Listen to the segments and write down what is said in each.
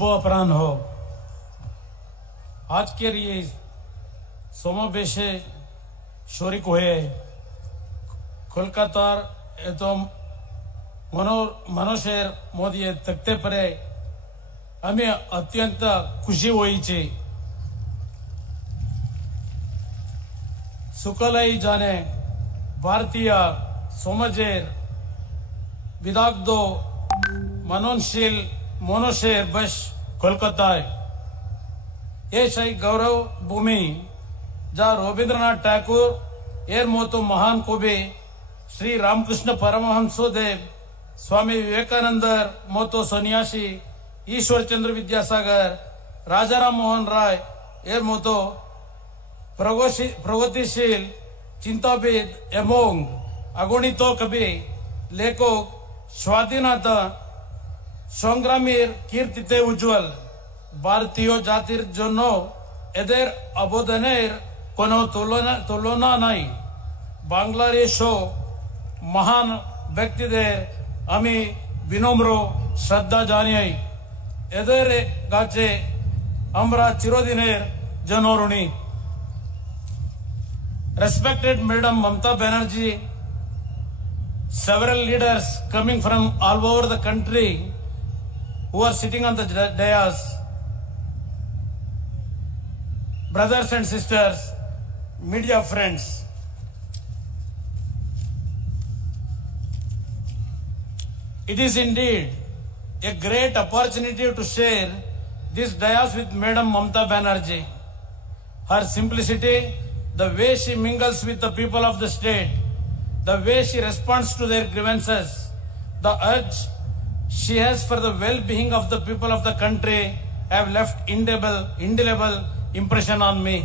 शुभ अपराह्न हो। आज के लिए समावेशे शोरिक हुए कोलकाता मनुष्य मोदी तकते परे हमें अत्यंत खुशी हुई छे। सुकलाई जाने भारतीय समाजेर विदाग्दो मनोनशील मनुष्य बस कोलकाता ये सही गौरव भूमि जहाँ रवींद्रनाथ टैगोर एर मोतो महान कवि श्री रामकृष्ण परमहंसोदेव स्वामी विवेकानंद मोतो सन्यासी ईश्वर चंद्र विद्यासागर राजाराम मोहन राय एर मोतो प्रगतिशील चिंताविद एवं अगणित कवि लेखक स्वाधीनता संग्रामीर कीर्तिते उज्ज्वल भारतीय जातिर जन्नो एदेर अवदानेर कोनो तुलना नहीं। बांग्लादेशो महान व्यक्तिदेर आमी विनम्र श्रद्धा जानियाई एदेर गाचे हमरा चिरदिनेर जनोरुणी। Respected Madam Mamata Banerjee, several leaders coming from all over the country who are sitting on the dais, brothers and sisters, media friends. It is indeed a great opportunity to share this dais with Madam Mamata Banerjee. Her simplicity, the way she mingles with the people of the state, the way she responds to their grievances, the urge she has for the well-being of the people of the country have left indelible impression on me.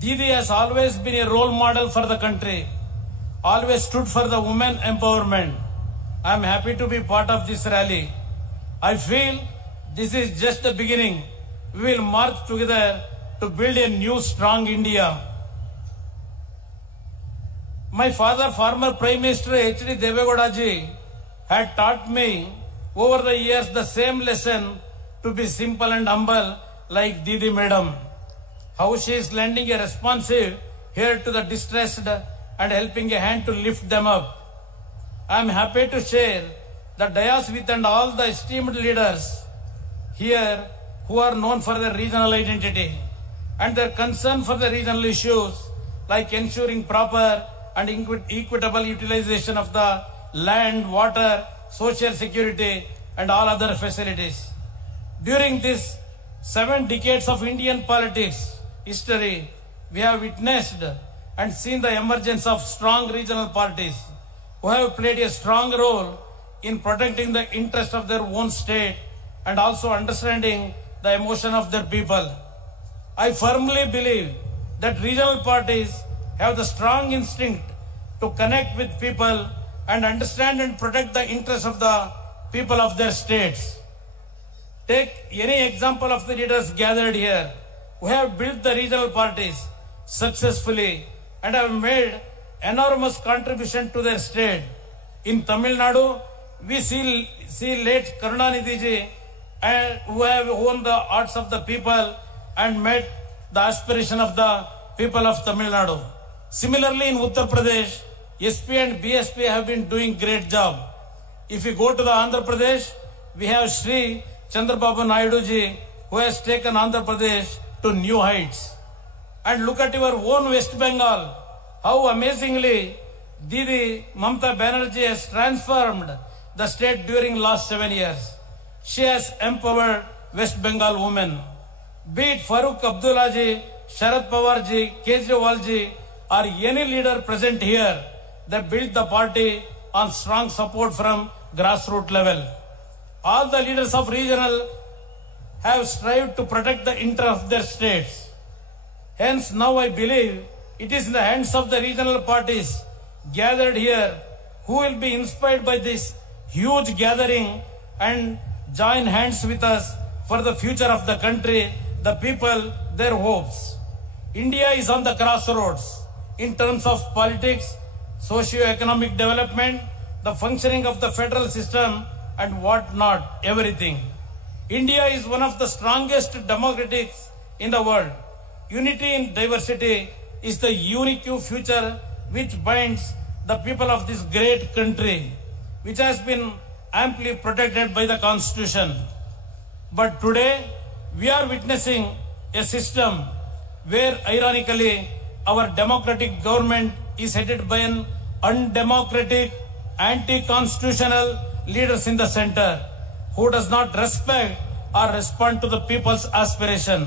Didi has always been a role model for the country, always stood for the women empowerment. I am happy to be part of this rally. I feel this is just the beginning. We will march together to build a new strong India. My father, former Prime Minister H.D. Devegowda ji, had taught me over the years the same lesson to be simple and humble like Didi Madam. How she is lending a responsive ear to the distressed and helping a hand to lift them up. I am happy to share the dais with and all the esteemed leaders here who are known for their regional identity and their concern for the regional issues like ensuring proper and equitable utilization of the land, water, social security and all other facilities. During these 7 decades of Indian politics history, we have witnessed and seen the emergence of strong regional parties who have played a strong role in protecting the interests of their own state and also understanding the emotion of their people. I firmly believe that regional parties have the strong instinct to connect with people and understand and protect the interests of the people of their states. Take any example of the leaders gathered here who have built the regional parties successfully and have made enormous contribution to their state. In Tamil Nadu, we see late Karunanidhi ji who have won the hearts of the people and met the aspiration of the people of Tamil Nadu. Similarly, in Uttar Pradesh, SP and BSP have been doing great job. If we go to the Andhra Pradesh, we have Sri Chandrababu Naidu ji who has taken Andhra Pradesh to new heights. And look at your own West Bengal, how amazingly Didi Mamata Banerjee has transformed the state during last 7 years. She has empowered West Bengal women. Be it Farooq Abdullah ji, Sharad Pawar ji, Kejriwal ji, or any leader present here, they built the party on strong support from grassroots level. All the leaders of regional have strived to protect the interests of their states. Hence, now I believe it is in the hands of the regional parties gathered here who will be inspired by this huge gathering and join hands with us for the future of the country, the people, their hopes. India is on the crossroads in terms of politics, socio-economic development, the functioning of the federal system and what not, everything. India is one of the strongest democracies in the world. Unity in diversity is the unique future which binds the people of this great country, which has been amply protected by the Constitution. But today, we are witnessing a system where, ironically, our democratic government is headed by an undemocratic, anti-constitutional leaders in the center who does not respect or respond to the people's aspiration.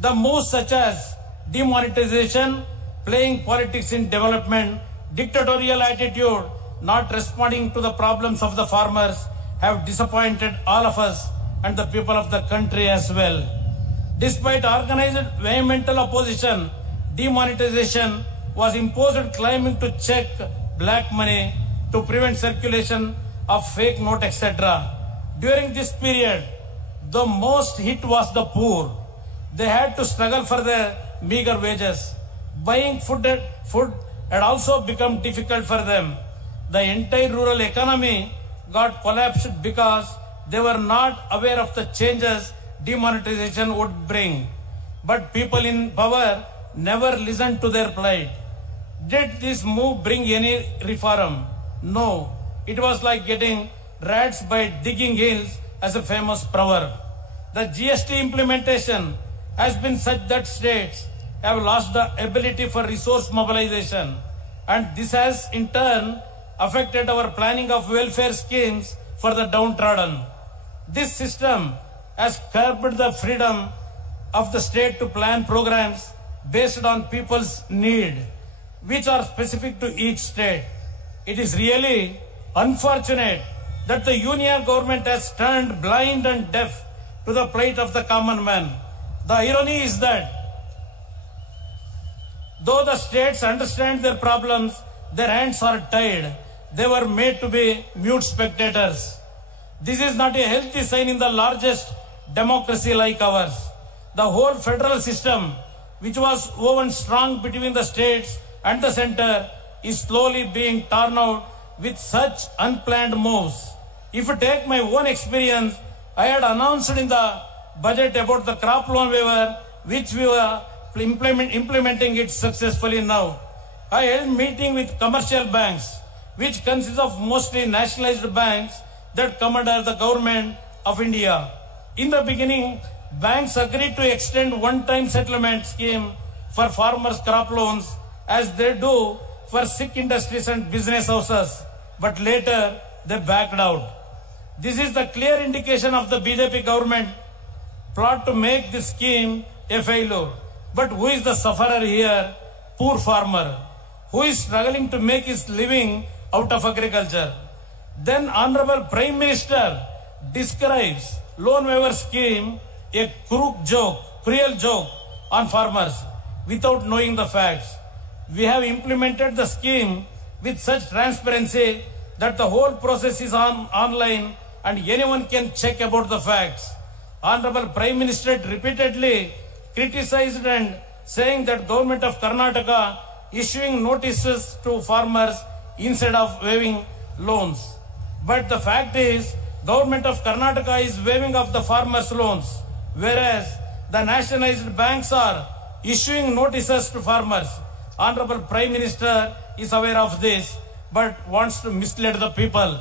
The moves such as demonetization, playing politics in development, dictatorial attitude, not responding to the problems of the farmers have disappointed all of us and the people of the country as well. Despite organized vehemental opposition, demonetization was imposed claiming to check black money to prevent circulation of fake note, etc. During this period, the most hit was the poor. They had to struggle for their meager wages. Buying food had also become difficult for them. The entire rural economy got collapsed because they were not aware of the changes demonetization would bring. But people in power never listened to their plight. Did this move bring any reform? No. It was like getting rats by digging hills, as a famous proverb. The GST implementation has been such that states have lost the ability for resource mobilization, and this has in turn affected our planning of welfare schemes for the downtrodden. This system has curbed the freedom of the state to plan programs based on people's need, which are specific to each state. It is really unfortunate that the union government has turned blind and deaf to the plight of the common man. The irony is that though the states understand their problems, their hands are tied. They were made to be mute spectators. This is not a healthy sign in the largest democracy like ours. The whole federal system, which was woven strong between the states and the center, is slowly being torn out with such unplanned moves. If you take my own experience, I had announced in the budget about the crop loan waiver, which we were implementing it successfully now. I held meeting with commercial banks, which consists of mostly nationalized banks that come under the government of India. In the beginning, banks agreed to extend one-time settlement scheme for farmers' crop loans as they do for sick industries and business houses. But later, they backed out. This is the clear indication of the BJP government plot to make this scheme a failure. But who is the sufferer here? Poor farmer, who is struggling to make his living out of agriculture. Then Honorable Prime Minister describes loan waiver scheme a cruel joke on farmers without knowing the facts. We have implemented the scheme with such transparency that the whole process is online and anyone can check about the facts. Honorable Prime Minister repeatedly criticized and saying that government of Karnataka issuing notices to farmers instead of waiving loans. But the fact is, government of Karnataka is waiving off the farmers' loans, whereas the nationalized banks are issuing notices to farmers. Honorable Prime Minister is aware of this, but wants to mislead the people.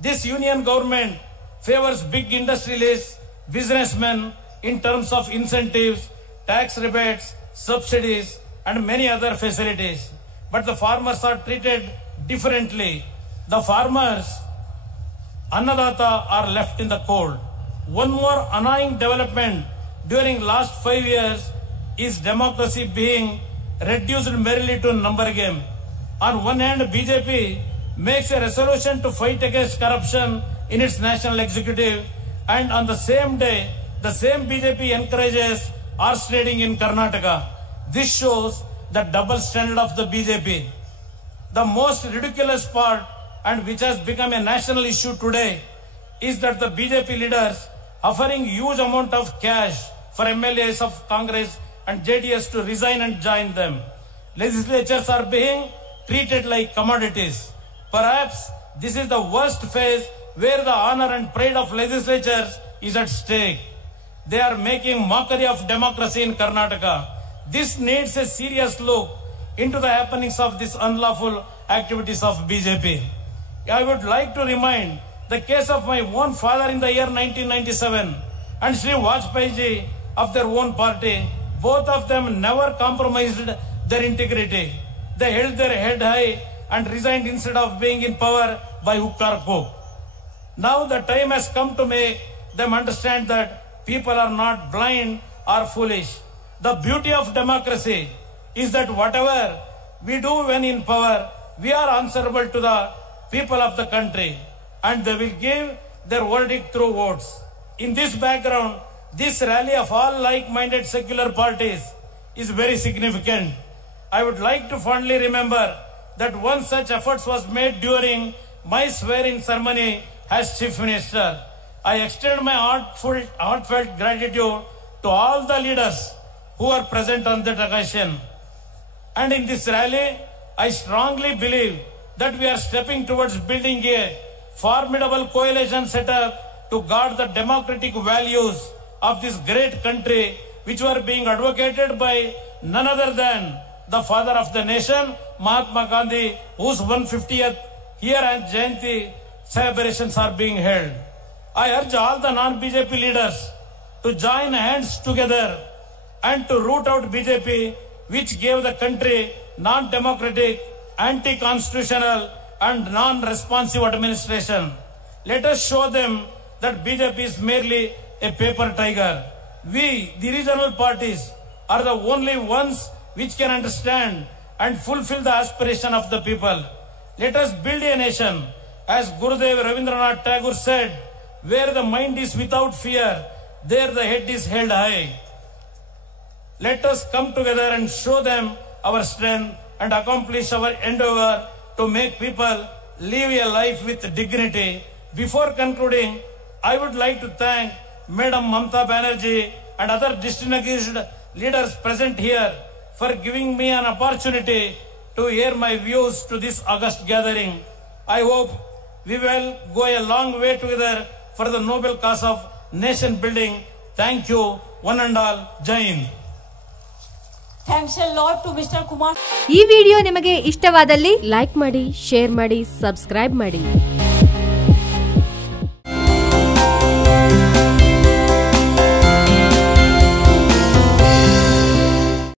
This union government favors big industrialists, businessmen in terms of incentives, tax rebates, subsidies, and many other facilities. But the farmers are treated differently. The farmers, Annadata, are left in the cold. One more annoying development during last 5 years is democracy being reduced merely to a number game. On one hand, BJP makes a resolution to fight against corruption in its national executive, and on the same day, the same BJP encourages horse trading in Karnataka. This shows the double standard of the BJP. The most ridiculous part, and which has become a national issue today, is that the BJP leaders offering huge amount of cash for MLAs of Congress and JDS to resign and join them. Legislatures are being treated like commodities. Perhaps this is the worst phase where the honor and pride of legislatures is at stake. They are making mockery of democracy in Karnataka. This needs a serious look into the happenings of these unlawful activities of BJP. I would like to remind the case of my own father in the year 1997 and Sri Vajpayee ji of their own party. Both of them never compromised their integrity. They held their head high and resigned instead of being in power by hook or crook. Now the time has come to make them understand that people are not blind or foolish. The beauty of democracy is that whatever we do when in power, we are answerable to the people of the country and they will give their verdict through votes. In this background, this rally of all like-minded secular parties is very significant. I would like to fondly remember that one such effort was made during my swearing ceremony as Chief Minister. I extend my heartfelt gratitude to all the leaders who are present on that occasion. And in this rally, I strongly believe that we are stepping towards building a formidable coalition setup to guard the democratic values of this great country, which were being advocated by none other than the father of the nation, Mahatma Gandhi, whose 150th year and Jayanti celebrations are being held. I urge all the non-BJP leaders to join hands together and to root out BJP, which gave the country non-democratic, anti-constitutional and non-responsive administration. Let us show them that BJP is merely a paper tiger. We, the regional parties, are the only ones which can understand and fulfill the aspiration of the people. Let us build a nation, as Gurudev Rabindranath Tagore said, where the mind is without fear, there the head is held high. Let us come together and show them our strength and accomplish our endeavor to make people live a life with dignity. Before concluding, I would like to thank Madam Mamata Banerjee and other distinguished leaders present here for giving me an opportunity to air my views to this august gathering. I hope we will go a long way together for the noble cause of nation building. Thank you, one and all. Jai Hind. Thanks a lot to Mr. Kumar. ಈ video ನಿಮಗೆ ಇಷ್ಟವಾದಲ್ಲಿ like ಮಾಡಿ, share ಮಾಡಿ, subscribe ಮಾಡಿ.